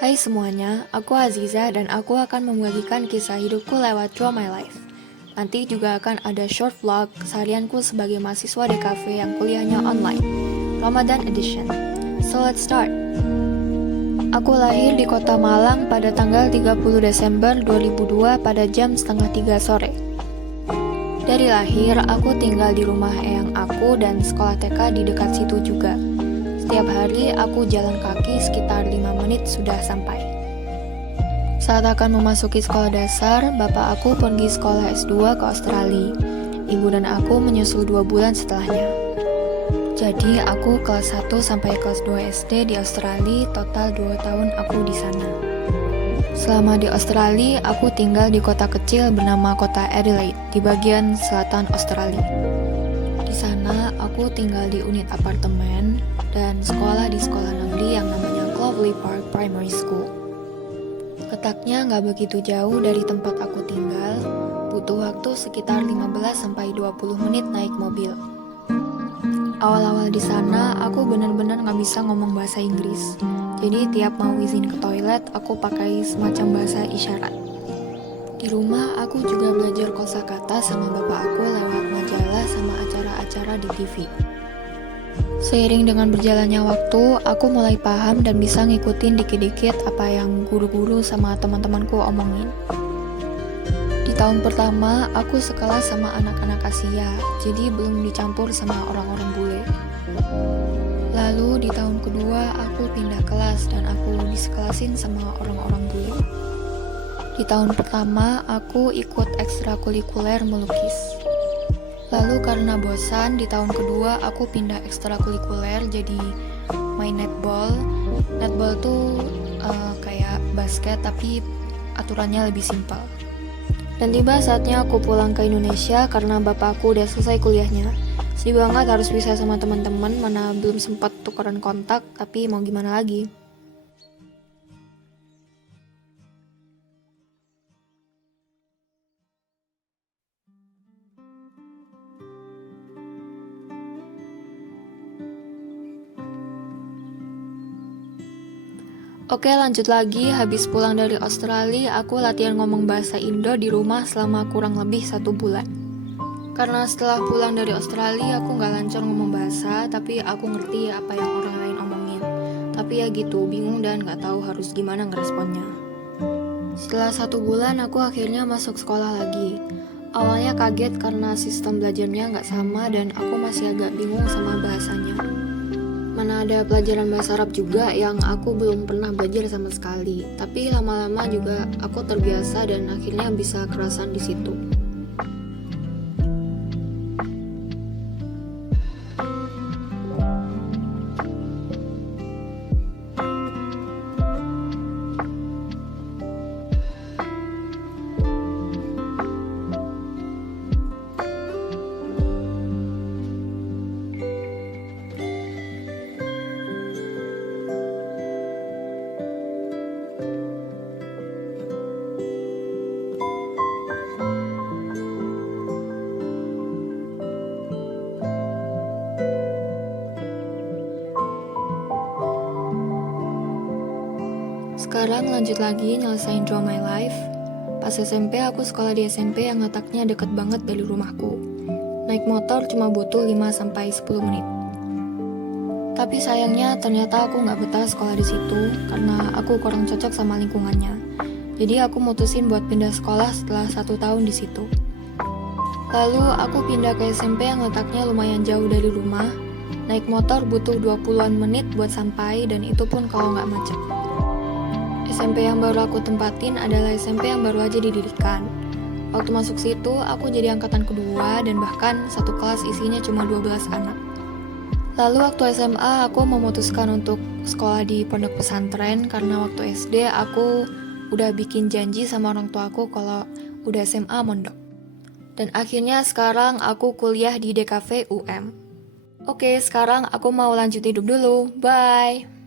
Hai semuanya, aku Aziza dan aku akan membagikan kisah hidupku lewat Draw My Life. Nanti juga akan ada short vlog seharianku sebagai mahasiswa DKV yang kuliahnya online, Ramadan Edition. So let's start. Aku lahir di kota Malang pada tanggal 30 Desember 2002 pada jam setengah 3 sore. Dari lahir, aku tinggal di rumah eyang aku dan sekolah TK di dekat situ juga. Setiap hari aku jalan kaki sekitar 5 menit sudah sampai. Saat akan memasuki sekolah dasar, bapak aku pergi sekolah S2 ke Australia. Ibu dan aku menyusul 2 bulan setelahnya. Jadi aku kelas 1 sampai kelas 2 SD di Australia, total 2 tahun aku di sana. Selama di Australia, aku tinggal di kota kecil bernama kota Adelaide, di bagian selatan Australia. Di sana, aku tinggal di unit apartemen dan sekolah di sekolah negeri yang namanya Clovelly Park Primary School. Letaknya nggak begitu jauh dari tempat aku tinggal, butuh waktu sekitar 15-20 menit naik mobil. Awal-awal di sana, aku benar-benar nggak bisa ngomong bahasa Inggris. Jadi tiap mau izin ke toilet, aku pakai semacam bahasa isyarat. Di rumah, aku juga belajar kosakata sama bapak aku lewat majalah sama acara-acara di TV. Seiring dengan berjalannya waktu, aku mulai paham dan bisa ngikutin dikit-dikit apa yang guru-guru sama teman-temanku omongin. Di tahun pertama, aku sekelas sama anak-anak Asia, jadi belum dicampur sama orang-orang bule. Lalu di tahun kedua, aku pindah kelas dan aku disekelasin sama orang-orang bule. Di tahun pertama, aku ikut ekstrakurikuler melukis. Lalu karena bosan, di tahun kedua aku pindah ekstrakurikuler jadi main netball. Netball tuh kayak basket tapi aturannya lebih simpel. Dan tiba saatnya aku pulang ke Indonesia karena bapakku udah selesai kuliahnya. Sedih banget harus pisah sama teman-teman, mana belum sempat tukeran kontak, tapi mau gimana lagi. Oke, lanjut lagi. Habis pulang dari Australia, aku latihan ngomong bahasa Indo di rumah selama kurang lebih 1 bulan. Karena setelah pulang dari Australia, aku nggak lancar ngomong bahasa, tapi aku ngerti apa yang orang lain omongin. Tapi ya gitu, bingung dan nggak tahu harus gimana ngeresponnya. Setelah 1 bulan, aku akhirnya masuk sekolah lagi. Awalnya kaget karena sistem belajarnya nggak sama dan aku masih agak bingung sama bahasanya. Mana ada pelajaran bahasa Arab juga yang aku belum pernah belajar sama sekali. Tapi lama-lama juga aku terbiasa dan akhirnya bisa kerasan di situ. Sekarang lanjut lagi nyelesain Draw My Life. Pas SMP aku sekolah di SMP yang letaknya deket banget dari rumahku. Naik motor cuma butuh 5-10 menit. Tapi sayangnya ternyata aku nggak betah sekolah di situ karena aku kurang cocok sama lingkungannya. Jadi aku mutusin buat pindah sekolah setelah 1 tahun di situ. Lalu aku pindah ke SMP yang letaknya lumayan jauh dari rumah. Naik motor butuh 20-an menit buat sampai dan itu pun kalau nggak macet. SMP yang baru aku tempatin adalah SMP yang baru aja didirikan. Waktu masuk situ, aku jadi angkatan kedua dan bahkan satu kelas isinya cuma 12 anak. Lalu waktu SMA, aku memutuskan untuk sekolah di pondok pesantren karena waktu SD aku udah bikin janji sama orang tua aku kalau udah SMA mondok. Dan akhirnya sekarang aku kuliah di DKV UM. Oke, sekarang aku mau lanjut hidup dulu. Bye!